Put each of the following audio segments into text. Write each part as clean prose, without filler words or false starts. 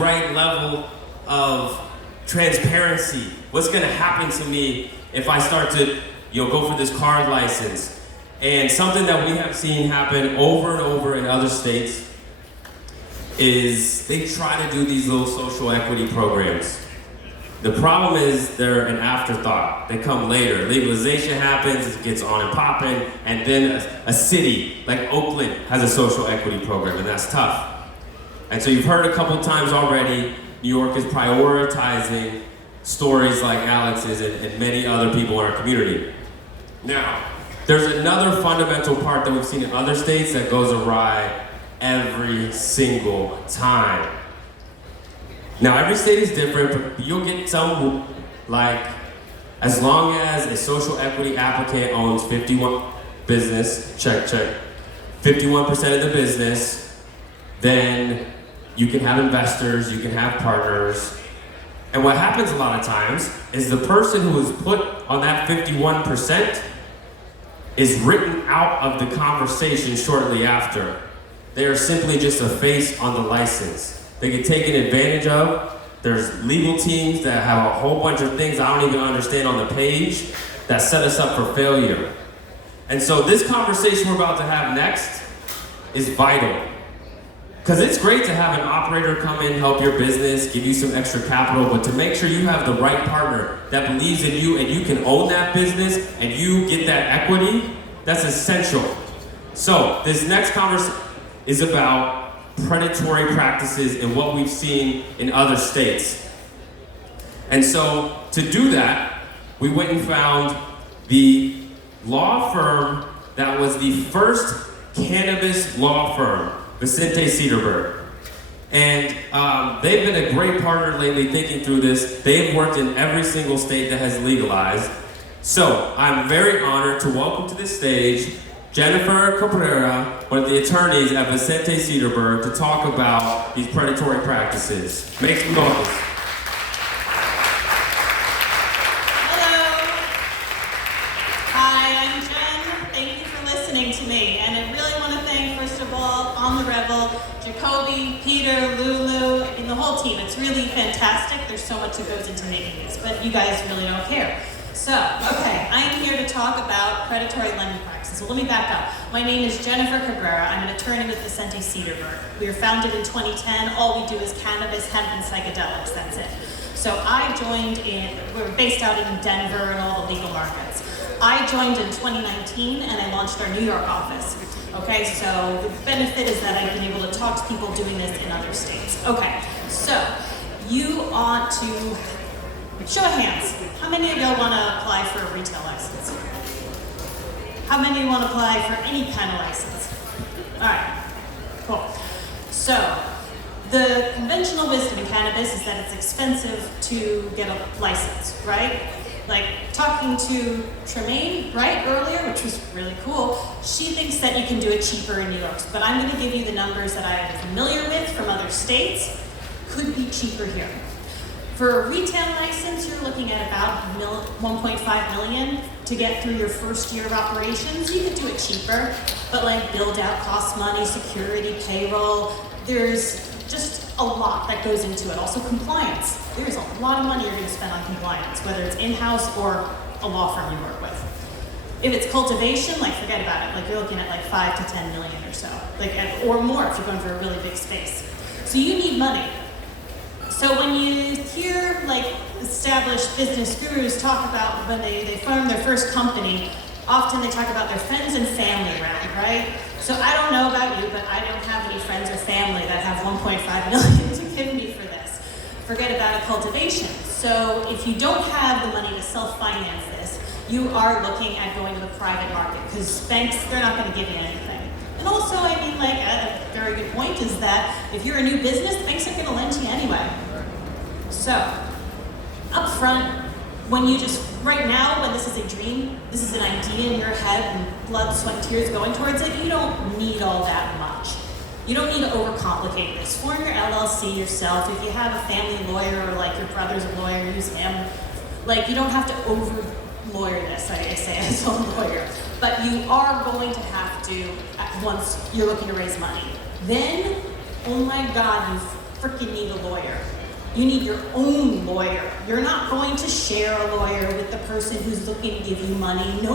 right level of transparency. What's gonna happen to me if I start to go for this card license? And something that we have seen happen over and over in other states is they try to do these little social equity programs. The problem is they're an afterthought. They come later. Legalization happens, it gets on and popping, and then a city like Oakland has a social equity program, and that's tough. And so you've heard a couple times already, New York is prioritizing stories like Alex's and many other people in our community. Now, there's another fundamental part that we've seen in other states that goes awry every single time. Now, every state is different, but you'll get some, like, as long as a social equity applicant owns 51% business, check, 51% of the business, then you can have investors, you can have partners. And what happens a lot of times is the person who is put on that 51% is written out of the conversation shortly after. They are simply just a face on the license. They get taken advantage of. There's legal teams that have a whole bunch of things I don't even understand on the page that set us up for failure. And so this conversation we're about to have next is vital. Because it's great to have an operator come in, help your business, give you some extra capital, but to make sure you have the right partner that believes in you and you can own that business and you get that equity, that's essential. So this next conversation is about predatory practices and what we've seen in other states. And so to do that, we went and found the law firm that was the first cannabis law firm, Vicente Cederberg. And they've been a great partner lately thinking through this. They've worked in every single state that has legalized. So I'm very honored to welcome to the stage Jennifer Cabrera, one of the attorneys at Vicente Cederberg, to talk about these predatory practices. Make some noise. Hello. Hi, I'm Jen. Thank you for listening to me. And I really want to thank, first of all, On the Revel, Jacoby, Peter, Lulu, and the whole team. It's really fantastic. There's so much that goes into making this, but you guys really don't care. So, okay, I'm here to talk about predatory lending practices. So let me back up. My name is Jennifer Cabrera. I'm an attorney with Vicente Cederberg. We were founded in 2010. All we do is cannabis, hemp, and psychedelics. That's it. So we're based out in Denver and all the legal markets. I joined in 2019 and I launched our New York office. Okay, so the benefit is that I've been able to talk to people doing this in other states. Okay, so you ought to show of hands. How many of y'all want to apply for a retail license? How many want to apply for any kind of license? All right, cool. So, the conventional wisdom in cannabis is that it's expensive to get a license, right? Like talking to Tremaine, right, earlier, which was really cool, she thinks that you can do it cheaper in New York. But I'm going to give you the numbers that I am familiar with from other states. Could be cheaper here. For a retail license, you're looking at about $1.5 million to get through your first year of operations. You could do it cheaper, but like build out costs money, security, payroll. There's just a lot that goes into it. Also compliance. There's a lot of money you're going to spend on compliance, whether it's in-house or a law firm you work with. If it's cultivation, like forget about it. Like you're looking at like 5 to 10 million or so, or more if you're going for a really big space. So you need money. So when you hear like established business gurus talk about when they form their first company, often they talk about their friends and family around, right? So I don't know about you, but I don't have any friends or family that have 1.5 million to give me for this. Forget about a cultivation. So if you don't have the money to self-finance this, you are looking at going to the private market because banks, they're not going to give you anything. And also, I mean, like a very good point is that if you're a new business, the banks are going to lend to you anyway. So, up front, right now, when this is a dream, this is an idea in your head and blood, sweat, and tears going towards it, you don't need all that much. You don't need to overcomplicate this. Form your LLC yourself. If you have a family lawyer or like your brother's a lawyer, use him. Like, you don't have to over-lawyer this, I say as a lawyer. But you are going to have to, once you're looking to raise money. Then, oh my God, you've freaking need a lawyer. You need your own lawyer. You're not going to share a lawyer with the person who's looking to give you money. No.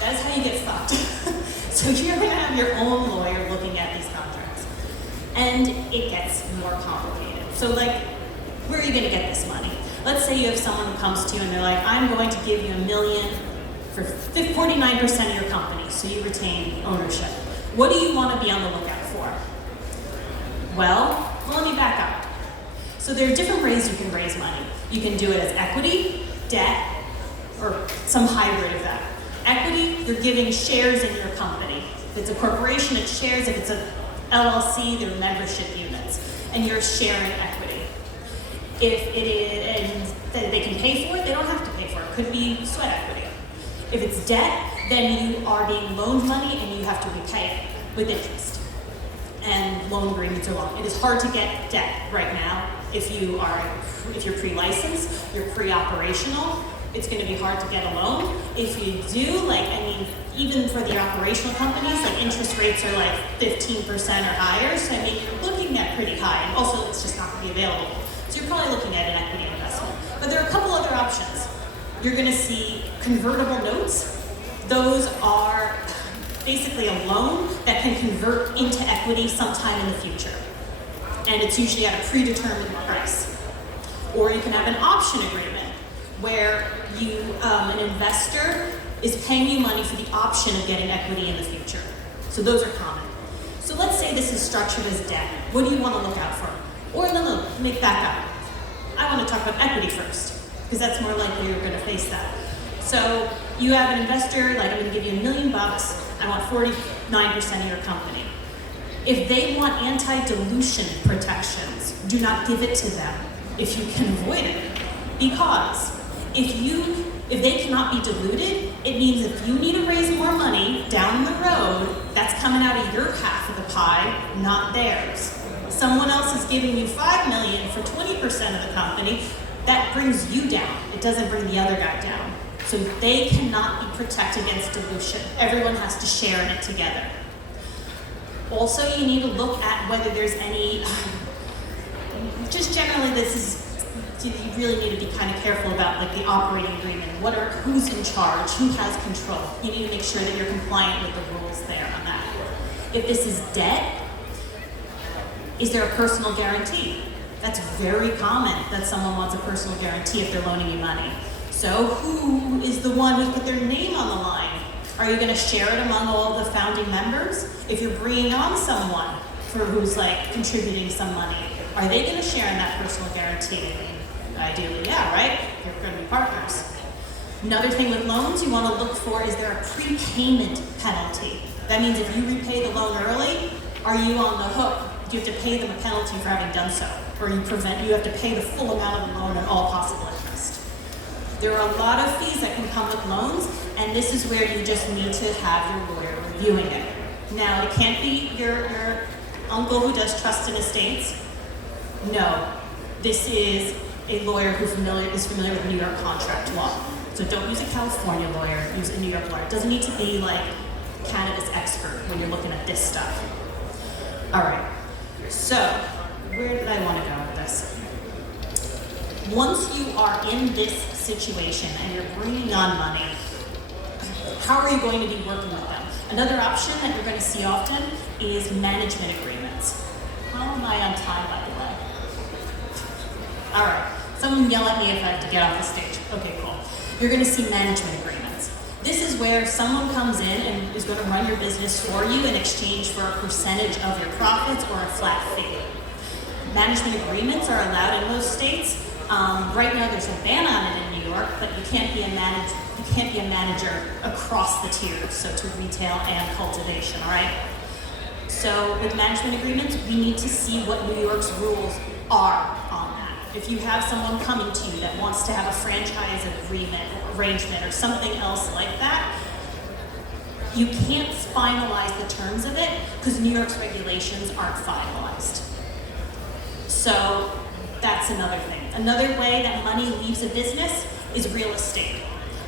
That is how you get fucked. So you're gonna have your own lawyer looking at these contracts. And it gets more complicated. So like, where are you gonna get this money? Let's say you have someone who comes to you and they're like, I'm going to give you $1 million for 49% of your company, so you retain ownership. What do you want to be on the lookout for? Well, let me back up. So there are different ways you can raise money. You can do it as equity, debt, or some hybrid of that. Equity, you're giving shares in your company. If it's a corporation, it's shares. If it's a LLC, they're membership units, and you're sharing equity. If it is, and they can pay for it, they don't have to pay for it. It could be sweat equity. If it's debt, then you are being loaned money and you have to repay it with interest. And loan agreements are long. It is hard to get debt right now. If you're pre-licensed, you're pre-operational, it's going to be hard to get a loan. If you do, even for the operational companies, interest rates are 15% or higher. So you're looking at pretty high. And also, it's just not going to be available. So you're probably looking at an equity investment. But there are a couple other options. You're going to see convertible notes. Those are basically a loan that can convert into equity sometime in the future. And it's usually at a predetermined price. Or you can have an option agreement where an investor is paying you money for the option of getting equity in the future. So those are common. So let's say this is structured as debt. What do you want to look out for? Or no, make that up. I want to talk about equity first, because that's more likely you're going to face that. So you have an investor, I'm going to give you $1 million, I want 49% of your company. If they want anti-dilution protections, do not give it to them if you can avoid it. Because if they cannot be diluted, it means if you need to raise more money down the road, that's coming out of your half of the pie, not theirs. Someone else is giving you $5 million for 20% of the company, that brings you down. It doesn't bring the other guy down. So they cannot be protected against dilution. Everyone has to share in it together. Also, you need to look at whether there's any, just generally you really need to be kind of careful about the operating agreement. Who's in charge, who has control. You need to make sure that you're compliant with the rules there on that. If this is debt, is there a personal guarantee? That's very common that someone wants a personal guarantee if they're loaning you money. So who is the one who's put their name on the line? Are you going to share it among all the founding members? If you're bringing on someone who's contributing some money, are they going to share in that personal guarantee? Ideally, yeah, right? You're going to be partners. Another thing with loans you want to look for, is there a prepayment penalty? That means if you repay the loan early, are you on the hook? Do you have to pay them a penalty for having done so? Or you have to pay the full amount of the loan and all possible interest. There are a lot of fees that can come with loans, and this is where you just need to have your lawyer reviewing it. Now, it can't be your uncle who does trust and estates. No, this is a lawyer who is familiar with New York contract law. So don't use a California lawyer, use a New York lawyer. It doesn't need to be cannabis expert when you're looking at this stuff. All right, so where did I want to go with this? Once you are in this situation and you're bringing on money, how are you going to be working with them? Another option that you're going to see often is management agreements. How am I on time, by the way? All right, someone yell at me if I have to get off the stage. Okay, cool. You're going to see management agreements. This is where someone comes in and is going to run your business for you in exchange for a percentage of your profits or a flat fee. Management agreements are allowed in most states. Right now there's a ban on it in New York, but you can't be a manager across the tiers, so to retail and cultivation, all right? So with management agreements, we need to see what New York's rules are on that. If you have someone coming to you that wants to have a franchise agreement or arrangement or something else like that, you can't finalize the terms of it because New York's regulations aren't finalized. So that's another thing. Another way that money leaves a business is real estate.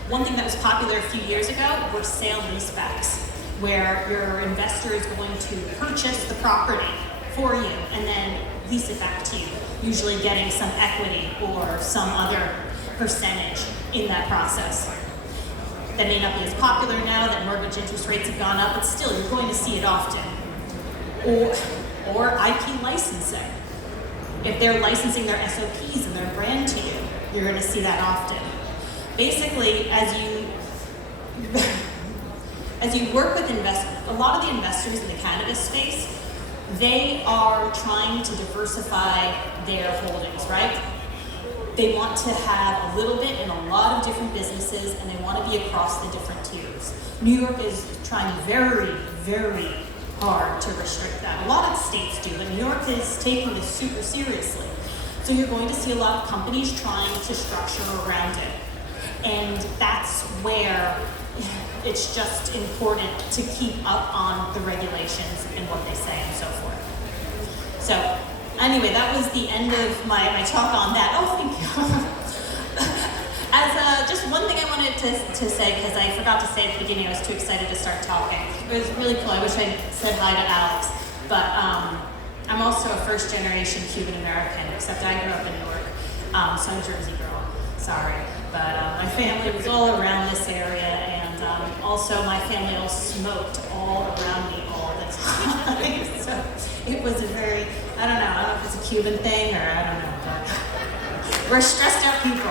One thing that was popular a few years ago were sale leasebacks, where your investor is going to purchase the property for you and then lease it back to you, usually getting some equity or some other percentage in that process. That may not be as popular now that mortgage interest rates have gone up, but still you're going to see it often. Or IP licensing. If they're licensing their SOPs and their brand to you, you're going to see that often. Basically, as you work with investors, a lot of the investors in the cannabis space, they are trying to diversify their holdings, right? They want to have a little bit in a lot of different businesses, and they want to be across the different tiers. New York is trying very, very hard to restrict that. A lot of states do, but New York is taking this super seriously. So you're going to see a lot of companies trying to structure around it. And that's where it's just important to keep up on the regulations and what they say and so forth. So anyway, that was the end of my talk on that. Oh, thank you. As just one thing I wanted to say, because I forgot to say at the beginning, I was too excited to start talking. It was really cool. I wish I said hi to Alex. But I'm also a first-generation Cuban American, except I grew up in Newark. So I'm a Jersey girl. Sorry. But my family was all around this area, and also my family all smoked all around me all the time. So it was a very, I don't know if it's a Cuban thing or I don't know, but we're stressed out people.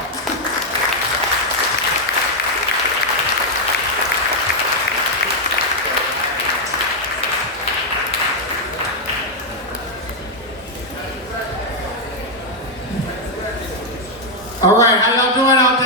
All right, how y'all doing out there?